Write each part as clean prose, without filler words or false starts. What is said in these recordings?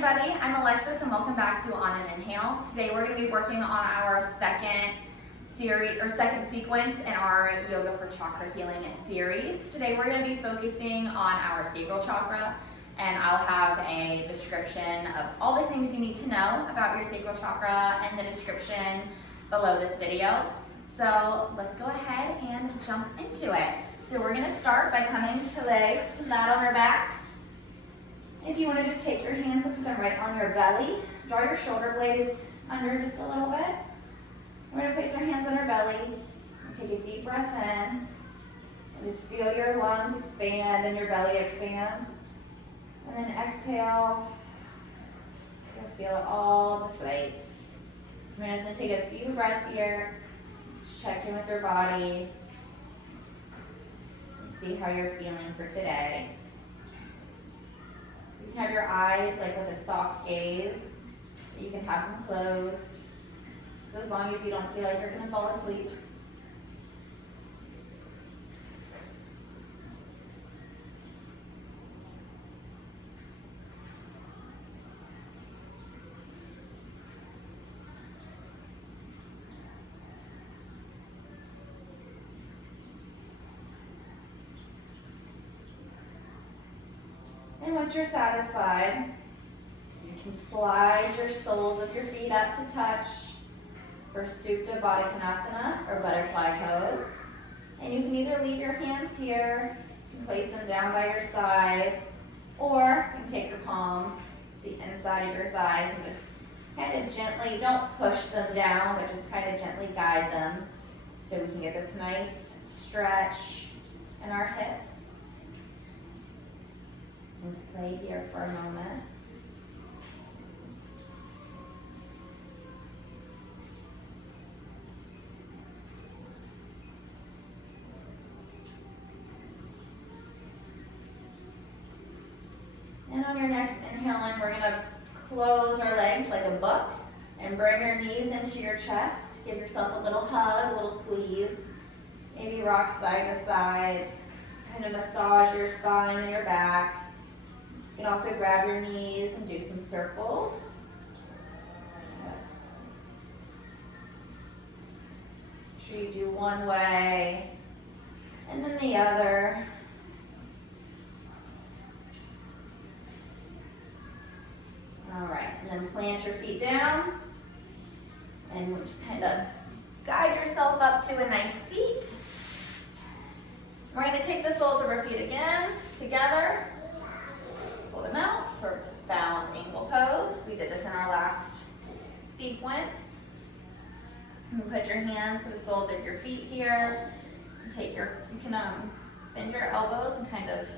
everybody, I'm Alexis and welcome back to On an Inhale. Today we're going to be working on our second sequence in our Yoga for Chakra Healing series. Today we're going to be focusing on our sacral chakra, and I'll have a description of all the things you need to know about your sacral chakra and the description below this video. So let's go ahead and jump into it. So we're going to start by coming to lay flat on our backs. If you want to just take your hands and put them right on your belly, draw your shoulder blades under just a little bit. We're going to place our hands on our belly and take a deep breath in. And just feel your lungs expand and your belly expand. And then exhale. You'll feel it all deflate. We're just going to take a few breaths here. Check in with your body. And see how you're feeling for today. You can have your eyes like with a soft gaze. You can have them closed. Just as long as you don't feel like you're going to fall asleep. And once you're satisfied, you can slide your soles of your feet up to touch for Supta Baddha Konasana or butterfly pose. And you can either leave your hands here, you can place them down by your sides, or you can take your palms to the inside of your thighs and just kind of gently, don't push them down, but just kind of gently guide them so we can get this nice stretch in our hips. And stay here for a moment. And on your next inhale in, we're going to close our legs like a book and bring your knees into your chest. Give yourself a little hug, a little squeeze. Maybe rock side to side. Kind of massage your spine and your back. You can also grab your knees and do some circles. Make sure you do one way and then the other. All right, and then plant your feet down and we'll just kind of guide yourself up to a nice seat. We're going to take the soles of our feet again together. Pull them out for bound ankle pose. We did this in our last sequence. You put your hands to the soles of your feet here. You can bend your elbows and kind of,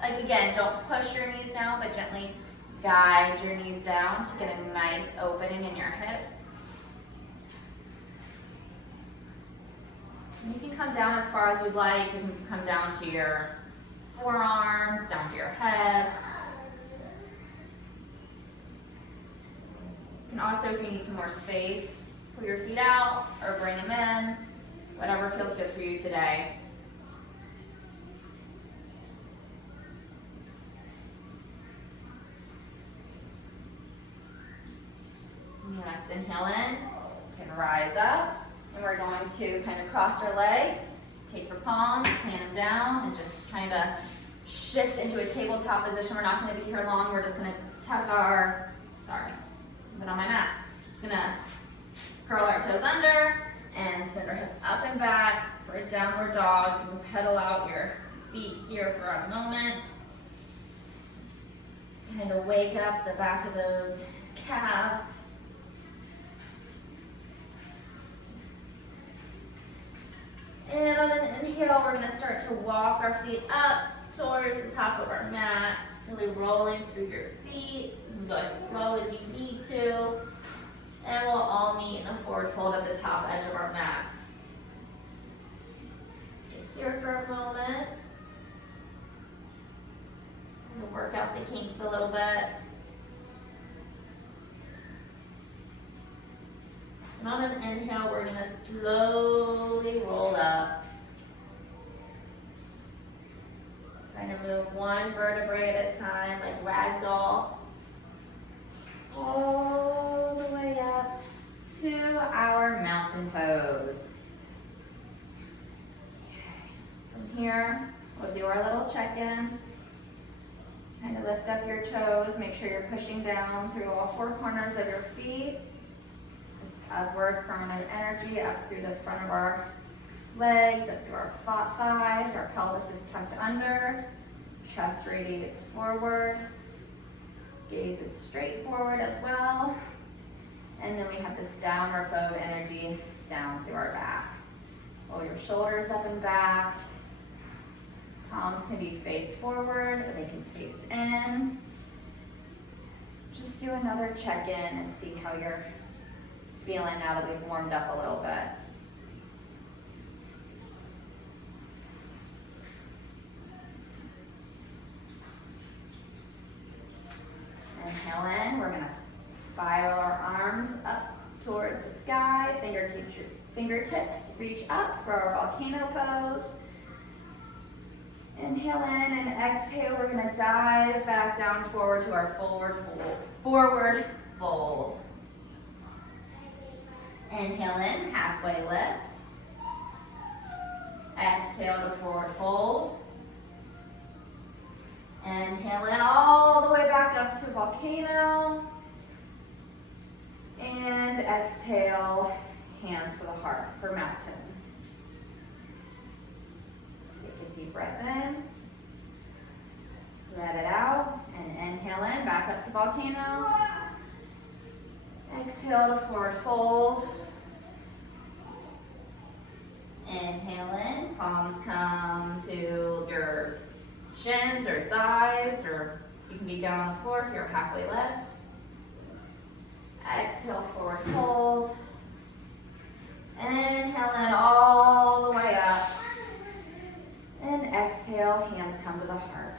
like again, don't push your knees down, but gently guide your knees down to get a nice opening in your hips. And you can come down as far as you'd like. You can come down to your forearms, down to your head. You can also, if you need some more space, pull your feet out or bring them in, whatever feels good for you today. Next inhale in, you can rise up, and we're going to kind of cross our legs, take your palms, plant them down, and just kind of shift into a tabletop position. We're not going to be here long. We're just going to tuck our, something on my mat. Just going to curl our toes under and send our hips up and back for a downward dog. You can pedal out your feet here for a moment. Kind of wake up the back of those calves. And on an inhale, we're going to start to walk our feet up towards the top of our mat, really rolling through your feet. You can go as slow as you need to. And we'll all meet in a forward fold at the top edge of our mat. Stay here for a moment. And work out the kinks a little bit. And on an inhale, we're going to slowly roll up. Trying to move one vertebrae at a time, like ragdoll. all the way up to our mountain pose. Okay. From here, we'll do our little check-in. Kind of lift up your toes, make sure you're pushing down through all four corners of your feet. This upward permanent energy up through the front of our legs, up through our thighs, our pelvis is tucked under, chest radiates forward, gaze is straight forward as well. And then we have this downward flow energy down through our backs. Roll your shoulders up and back. Palms can be face forward or they can face in. Just do another check-in and see how you're feeling now that we've warmed up a little bit. Inhale in, we're gonna spiral our arms up towards the sky, fingertips reach up for our volcano pose. Inhale in and exhale, we're gonna dive back down forward to our forward fold. Inhale in, halfway lift. Exhale to forward fold. Inhale in all the way back up to volcano. And exhale, hands to the heart for mountain. Take a deep breath in. Let it out. And inhale in, back up to volcano. Exhale to forward fold. Inhale in, palms come to your shins or thighs, or you can be down on the floor if you're halfway left. Exhale, forward fold. Inhale in all the way up. And exhale, hands come to the heart.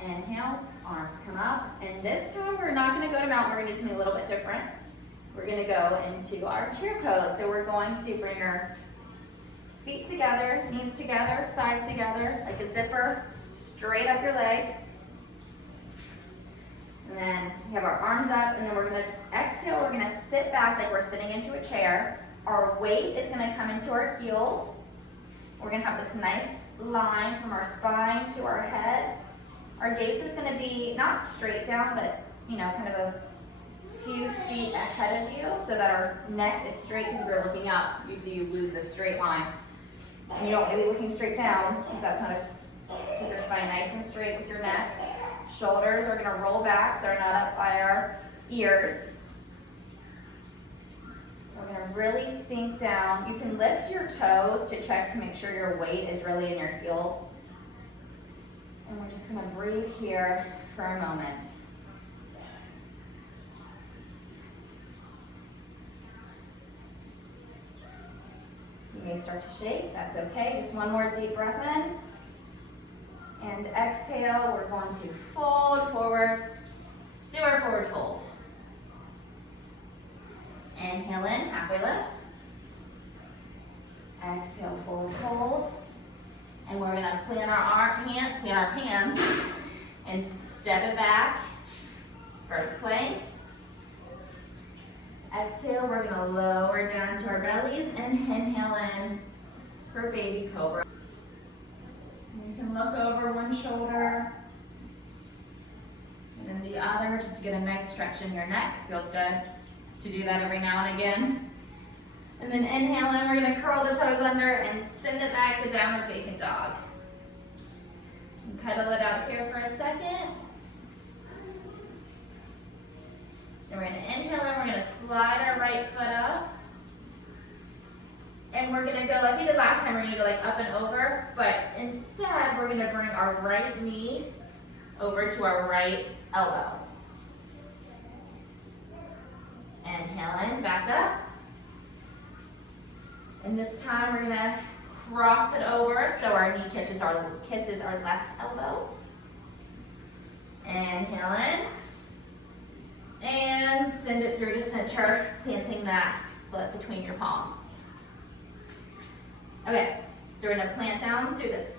Inhale, arms come up. And this time we're not gonna go to mountain, we're gonna do something a little bit different. We're gonna go into our chair pose. So we're going to bring our feet together, knees together, thighs together, like a zipper, straight up your legs. And then we have our arms up, and then we're gonna exhale, we're gonna sit back like we're sitting into a chair. Our weight is gonna come into our heels. We're gonna have this nice line from our spine to our head. Our gaze is gonna be not straight down, but kind of a few feet ahead of you so that our neck is straight, because if you're looking up, you see you lose this straight line. And you don't want to be looking straight down, because that's not keep your spine nice and straight with your neck. Shoulders are gonna roll back so they're not up by our ears. We're gonna really sink down. You can lift your toes to check to make sure your weight is really in your heels. And we're just gonna breathe here for a moment. You may start to shake, that's okay. Just one more deep breath in. And exhale, we're going to fold forward, do our forward fold. Inhale in, halfway lift. Exhale, forward fold. And we're gonna plant our hands and step it back for plank. Exhale, we're gonna lower down to our bellies and inhale in for baby cobra. And you can look over one shoulder and then the other, just to get a nice stretch in your neck. It feels good to do that every now and again. And then inhale in, we're gonna curl the toes under and send it back to downward facing dog. And pedal it out here for a second. And we're gonna inhale in, we're gonna slide our right foot up. And we're gonna go like we did last time, we're gonna go like up and over, but instead we're gonna bring our right knee over to our right elbow. Inhale in, back up. And this time we're gonna cross it over so our knee kisses our left elbow. Inhale in. And send it through to center, planting that foot between your palms. Okay, So we're gonna plant down through this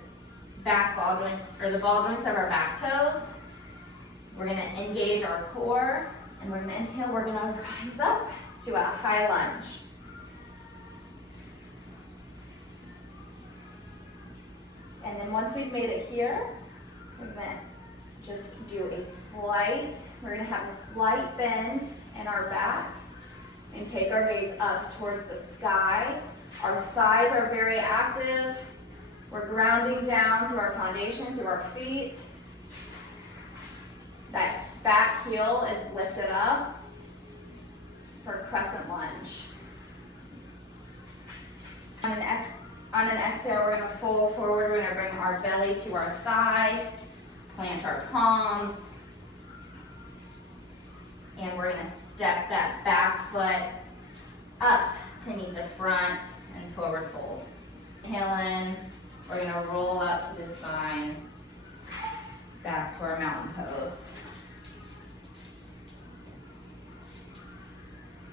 back ball joints, or the ball joints of our back toes. We're gonna engage our core, and we're gonna inhale, we're gonna rise up to a high lunge. And then once we've made it here, we're gonna just do we're gonna have a slight bend in our back and take our gaze up towards the sky. Our thighs are very active. We're grounding down through our foundation, through our feet. That back heel is lifted up for crescent lunge. On an exhale, we're gonna fold forward. We're gonna bring our belly to our thigh, plant our palms, and we're gonna step that back foot up to meet the front and forward fold. Inhale in, we're gonna roll up to the spine, back to our mountain pose.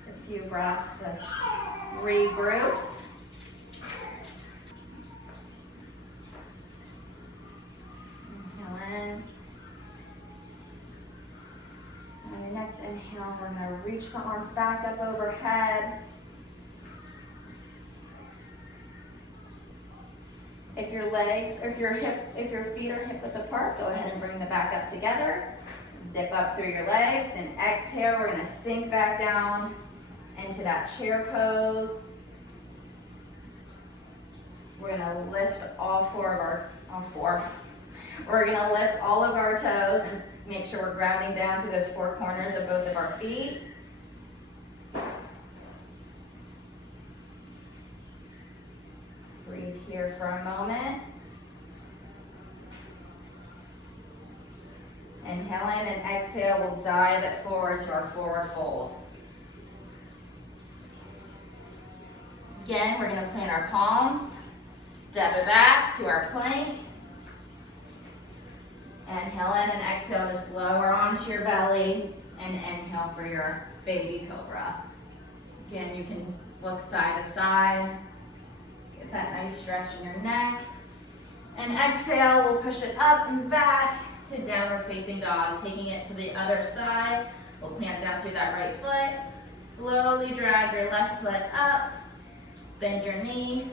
A few breaths to regroup. Inhale in. On your next inhale, we're gonna reach the arms back up overhead. If your legs, or if your feet are hip width apart, go ahead and bring the back up together. Zip up through your legs, and exhale, we're gonna sink back down into that chair pose. We're gonna lift we're gonna lift all of our toes and make sure we're grounding down through those four corners of both of our feet. Breathe here for a moment. Inhale in and exhale, we'll dive it forward to our forward fold. Again, we're gonna plant our palms, step it back to our plank. Inhale in and exhale, just lower onto your belly and inhale for your baby cobra. Again, you can look side to side. Get that nice stretch in your neck. And exhale, we'll push it up and back to downward facing dog, taking it to the other side. We'll plant down through that right foot. Slowly drag your left foot up, bend your knee,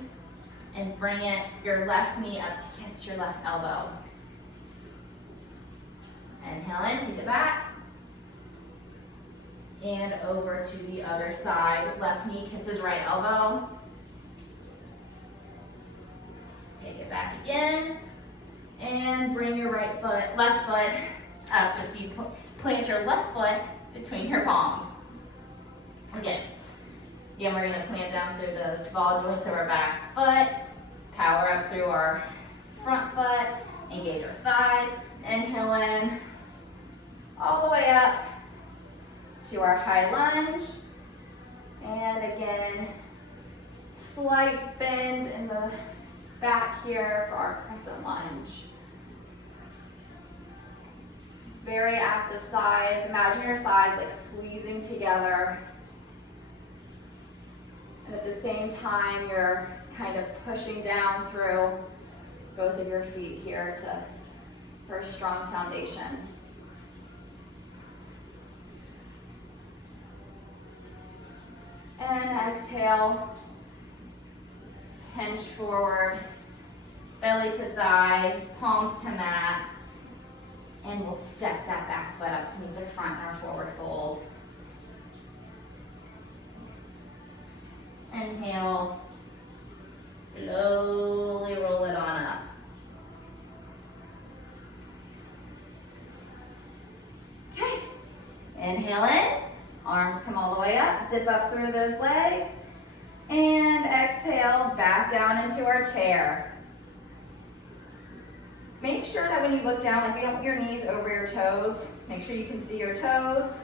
and bring your left knee up to kiss your left elbow. Inhale in, take it back. And over to the other side. Left knee kisses right elbow. Take it back again. And bring your left foot up. If you plant your left foot between your palms. Again, we're gonna plant down through those ball joints of our back foot. Power up through our front foot. Engage our thighs. Inhale in. All the way up to our high lunge. And again, slight bend in the back here for our crescent lunge. Very active thighs. Imagine your thighs like squeezing together. And at the same time, you're kind of pushing down through both of your feet here for a strong foundation. And exhale, hinge forward, belly to thigh, palms to mat, and we'll step that back foot up to meet the front in our forward fold. Inhale, slowly roll it on up. Okay, inhale in. Arms come all the way up, zip up through those legs, and exhale, back down into our chair. Make sure that when you look down, like you don't put your knees over your toes. Make sure you can see your toes.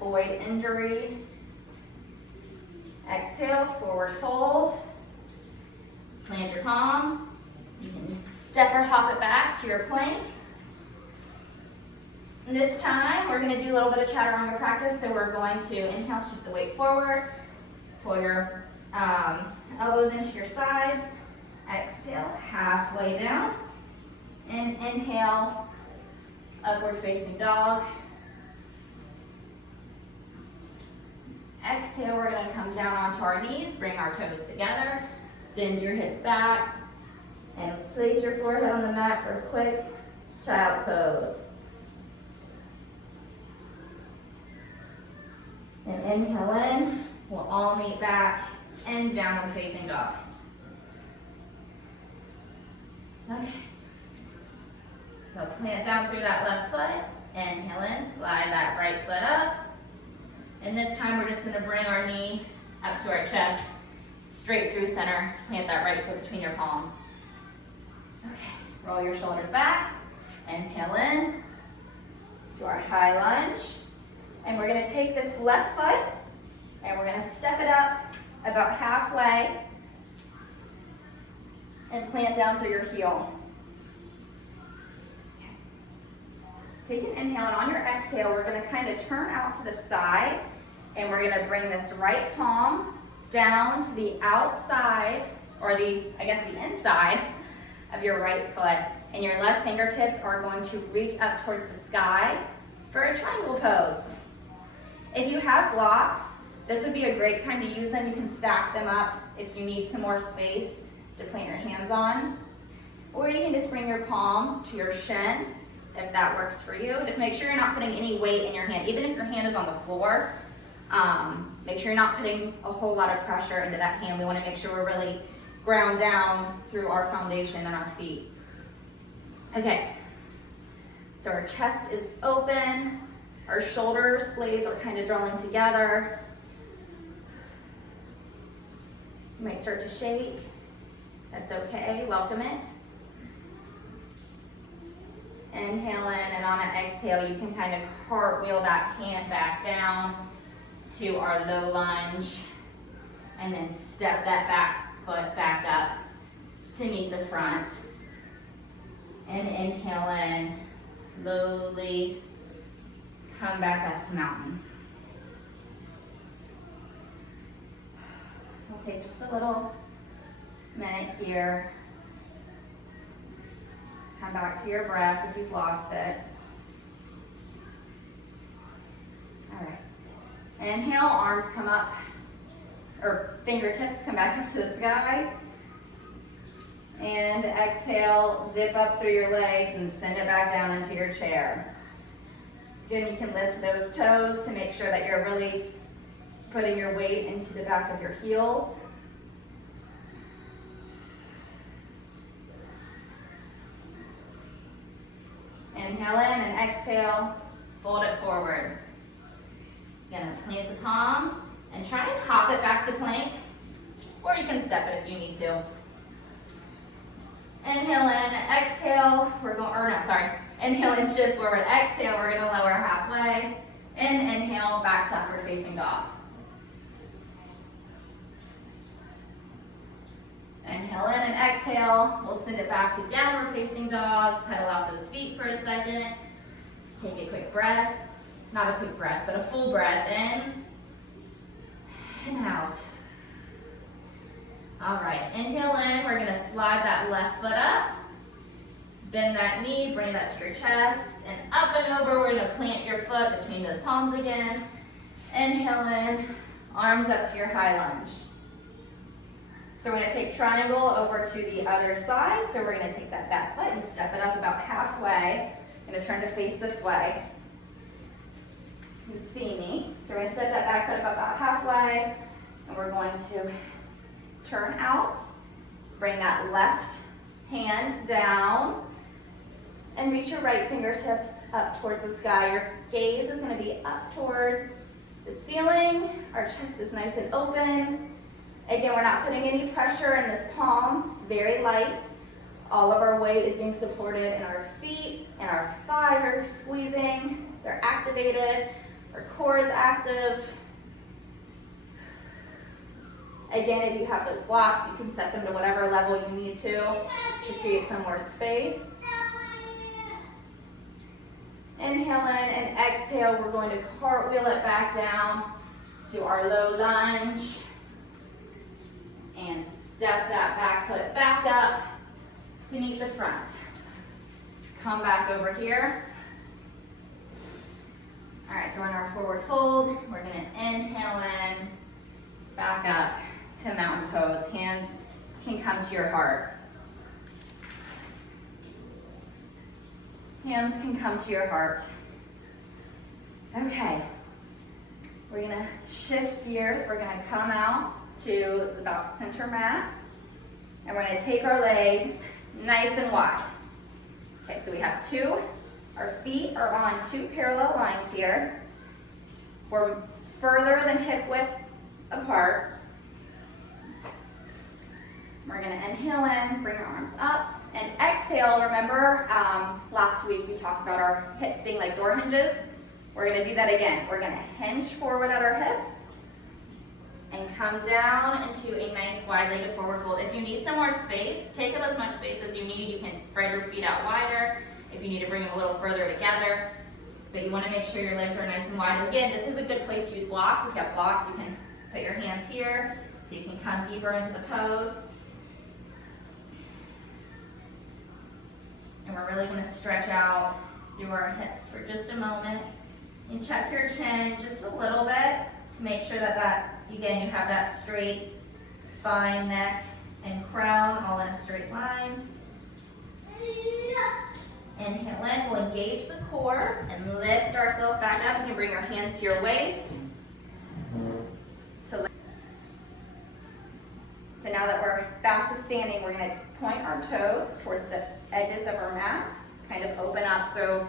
Avoid injury. Exhale, forward fold. Plant your palms. You can step or hop it back to your plank. This time, we're going to do a little bit of chaturanga practice. So we're going to inhale, shift the weight forward, pull your elbows into your sides. Exhale, halfway down. And inhale, upward facing dog. Exhale, we're gonna come down onto our knees, bring our toes together, send your hips back, and place your forehead on the mat for a quick child's pose. And inhale in, we'll all meet back, and downward facing dog. Okay. So plant down through that left foot, inhale in, slide that right foot up. And this time we're just gonna bring our knee up to our chest, straight through center, plant that right foot between your palms. Okay, roll your shoulders back, inhale in to our high lunge. And we're gonna take this left foot and we're gonna step it up about halfway and plant down through your heel. Take an inhale, and on your exhale, we're gonna kind of turn out to the side, and we're gonna bring this right palm down to the outside, or the inside of your right foot, and your left fingertips are going to reach up towards the sky for a triangle pose. If you have blocks, this would be a great time to use them. You can stack them up if you need some more space to plant your hands on, or you can just bring your palm to your shin, if that works for you. Just make sure you're not putting any weight in your hand. Even if your hand is on the floor, make sure you're not putting a whole lot of pressure into that hand. We want to make sure we're really ground down through our foundation and our feet. Okay, so our chest is open, our shoulder blades are kind of drawing together. You might start to shake. That's okay, welcome it. Inhale in, and on an exhale, you can kind of cartwheel that hand back down to our low lunge, and then step that back foot back up to meet the front. And inhale in, slowly come back up to mountain. We'll take just a little minute here. Come back to your breath if you've lost it. All right. Inhale, arms come up, or fingertips come back up to the sky. And exhale, zip up through your legs and send it back down into your chair. Again, you can lift those toes to make sure that you're really putting your weight into the back of your heels. Inhale in and exhale, fold it forward. You're gonna plant the palms and try and hop it back to plank, or you can step it if you need to. Inhale in, exhale, inhale and shift forward. Exhale, we're gonna lower halfway. And inhale, back to upward facing dog. Inhale in and exhale, we'll send it back to downward facing dog. Pedal out those feet for a second. Take a quick breath. Not a quick breath, but a full breath in and out. All right, inhale in, we're gonna slide that left foot up. Bend that knee, bring it up to your chest, and up and over, we're gonna plant your foot between those palms again. Inhale in, arms up to your high lunge. So we're gonna take triangle over to the other side. So we're gonna take that back foot and step it up about halfway. I'm gonna turn to face this way. You can see me. So we're gonna step that back foot up about halfway, and we're going to turn out, bring that left hand down, and reach your right fingertips up towards the sky. Your gaze is gonna be up towards the ceiling. Our chest is nice and open. Again, we're not putting any pressure in this palm. It's very light. All of our weight is being supported in our feet, and our thighs are squeezing. They're activated. Our core is active. Again, if you have those blocks, you can set them to whatever level you need to create some more space. Inhale in and exhale. We're going to cartwheel it back down to our low lunge and Step that back foot back up to meet the front. Come back over here. All right, so we're in our forward fold. We're gonna inhale in, back up to mountain pose. Hands can come to your heart. Hands can come to your heart. Okay, we're gonna shift gears. We're gonna come out to about center mat, and we're gonna take our legs nice and wide. Okay, so we have our feet are on two parallel lines here. We're further than hip width apart. We're gonna inhale in, bring our arms up, and exhale. Remember, last week we talked about our hips being like door hinges. We're gonna do that again. We're gonna hinge forward at our hips and come down into a nice wide-legged forward fold. If you need some more space, take up as much space as you need. You can spread your feet out wider if you need to bring them a little further together, but you wanna make sure your legs are nice and wide. And again, this is a good place to use blocks. If you have blocks, you can put your hands here so you can come deeper into the pose. And we're really gonna stretch out through our hips for just a moment. And check your chin just a little bit to make sure that again, you have that straight spine, neck, and crown all in a straight line. Inhale in, we'll engage the core and lift ourselves back up. You can bring your hands to your waist. So now that we're back to standing, we're gonna point our toes towards the edges of our mat, kind of open up through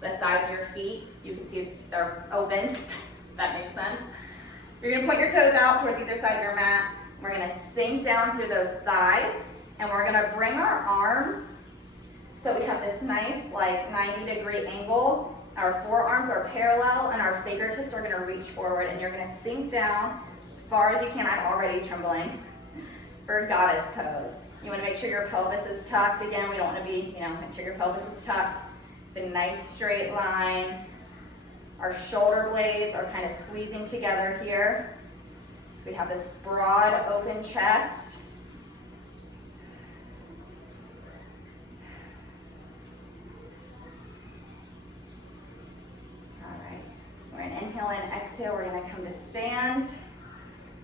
the sides of your feet. You can see they're open, if that makes sense. You're gonna point your toes out towards either side of your mat. We're gonna sink down through those thighs, and we're gonna bring our arms so we have this nice like 90-degree angle. Our forearms are parallel and our fingertips are gonna reach forward, and you're gonna sink down as far as you can. I'm already trembling for goddess pose. You wanna make sure your pelvis is tucked. Again, we don't wanna be, make sure your pelvis is tucked. The nice straight line. Our shoulder blades are kind of squeezing together here. We have this broad open chest. All right, we're gonna inhale in, exhale. We're gonna come to stand,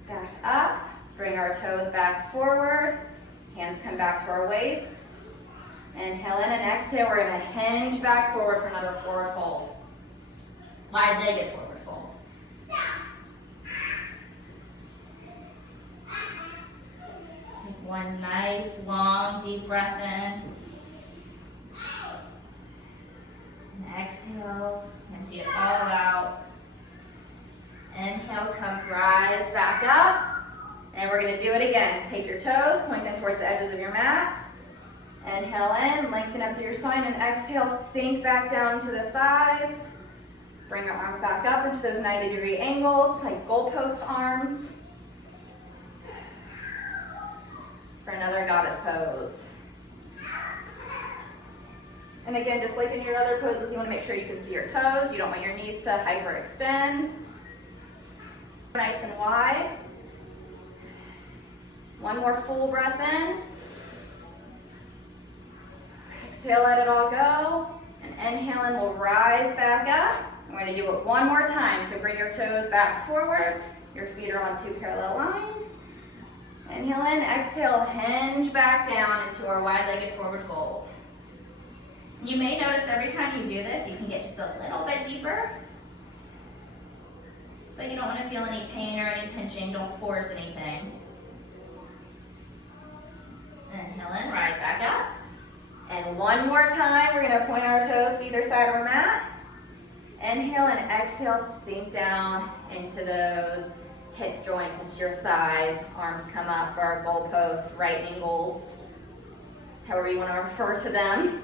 back up, bring our toes back forward, hands come back to our waist. Inhale in and exhale, we're gonna hinge back forward for another forward fold. Wide-legged forward fold. Take one nice, long, deep breath in. And exhale, empty it all out. Inhale, come rise back up. And we're gonna do it again. Take your toes, point them towards the edges of your mat. Inhale in, lengthen up through your spine, and exhale, sink back down to the thighs. Bring your arms back up into those 90-degree angles, like goalpost arms. For another goddess pose. And again, just like in your other poses, you want to make sure you can see your toes. You don't want your knees to hyperextend. Nice and wide. One more full breath in. Exhale, let it all go. And inhale in, we'll rise back up. We're going to do it one more time. So bring your toes back forward. Your feet are on two parallel lines. Inhale in, exhale, hinge back down into our wide-legged forward fold. You may notice every time you do this, you can get just a little bit deeper. But you don't want to feel any pain or any pinching. Don't force anything. Inhale in, rise back up. And one more time, we're going to point our toes to either side of our mat. Inhale and exhale, sink down into those hip joints, into your thighs. Arms come up for our goalposts, right angles, however you want to refer to them,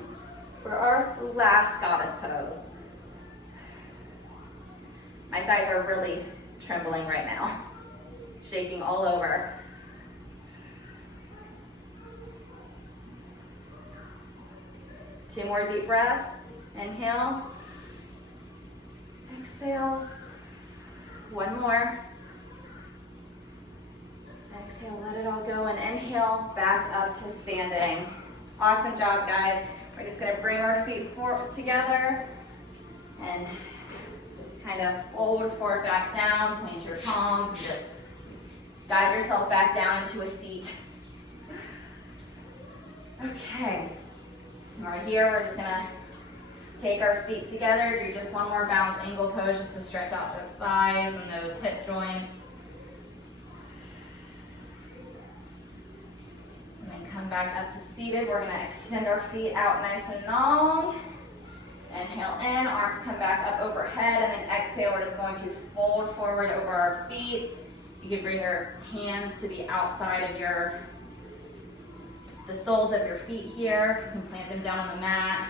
for our last goddess pose. My thighs are really trembling right now, shaking all over. Two more deep breaths. Inhale. Exhale. One more. Exhale, let it all go, and inhale, back up to standing. Awesome job, guys. We're just gonna bring our feet together and just kind of forward, back down, plant your palms, and just guide yourself back down into a seat. Okay, right here, we're just gonna take our feet together, do just one more balanced angle pose just to stretch out those thighs and those hip joints. And then come back up to seated. We're gonna extend our feet out nice and long. Inhale in, arms come back up overhead, and then exhale, we're just going to fold forward over our feet. You can bring your hands to the outside of the soles of your feet here. You can plant them down on the mat.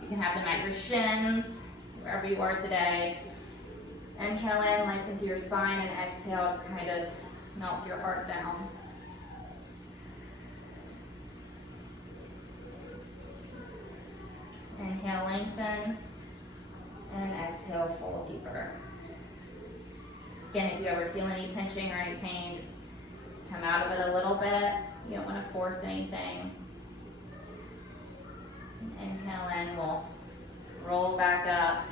You can have them at your shins, wherever you are today. Inhale in, lengthen through your spine, and exhale, just kind of melt your heart down. Inhale, lengthen, and exhale, fold deeper. Again, if you ever feel any pinching or any pain, just come out of it a little bit. You don't want to force anything. Inhale in, we'll roll back up.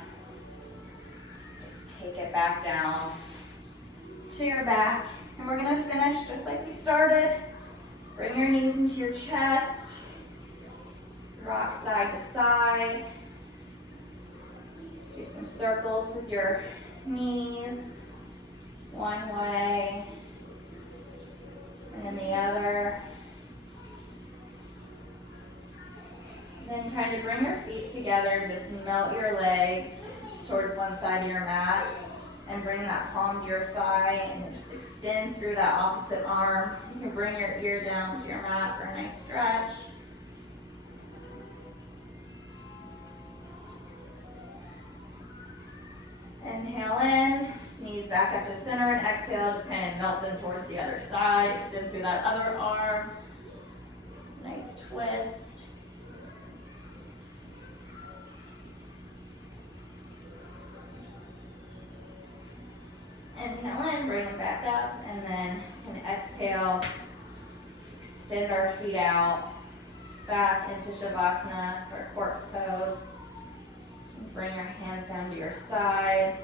Just take it back down to your back. And we're going to finish just like we started. Bring your knees into your chest. Rock side to side. Do some circles with your knees. One way, and then the other. Then kind of bring your feet together and just melt your legs towards one side of your mat. And bring that palm to your thigh and then just extend through that opposite arm. You can bring your ear down to your mat for a nice stretch. Inhale in, knees back up to center, and exhale, just kind of melt them towards the other side. Extend through that other arm. Nice twist. Inhale in, bring them back up, and then you can exhale, extend our feet out, back into Shavasana for corpse pose. Bring your hands down to your side.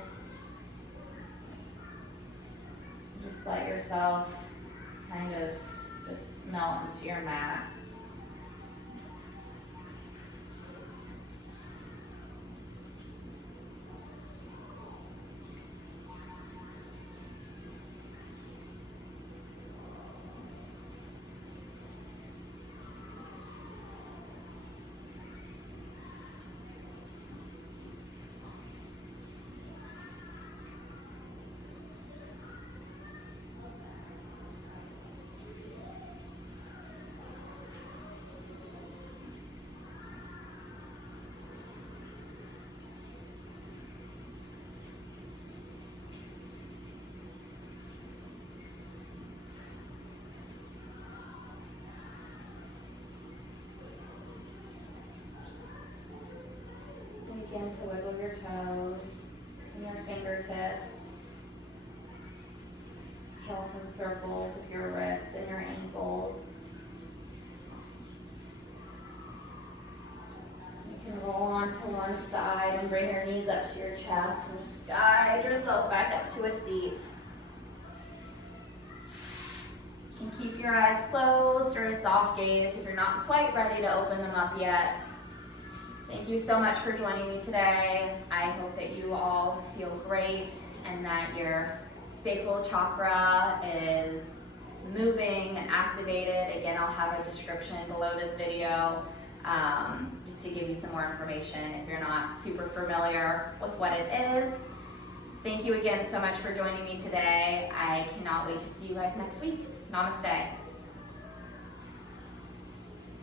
Just let yourself kind of just melt into your mat. Begin to wiggle your toes and your fingertips. Draw some circles with your wrists and your ankles. You can roll onto one side and bring your knees up to your chest and just guide yourself back up to a seat. You can keep your eyes closed or a soft gaze if you're not quite ready to open them up yet. Thank you so much for joining me today. I hope that you all feel great and that your sacral chakra is moving and activated. Again, I'll have a description below this video just to give you some more information if you're not super familiar with what it is. Thank you again so much for joining me today. I cannot wait to see you guys next week. Namaste.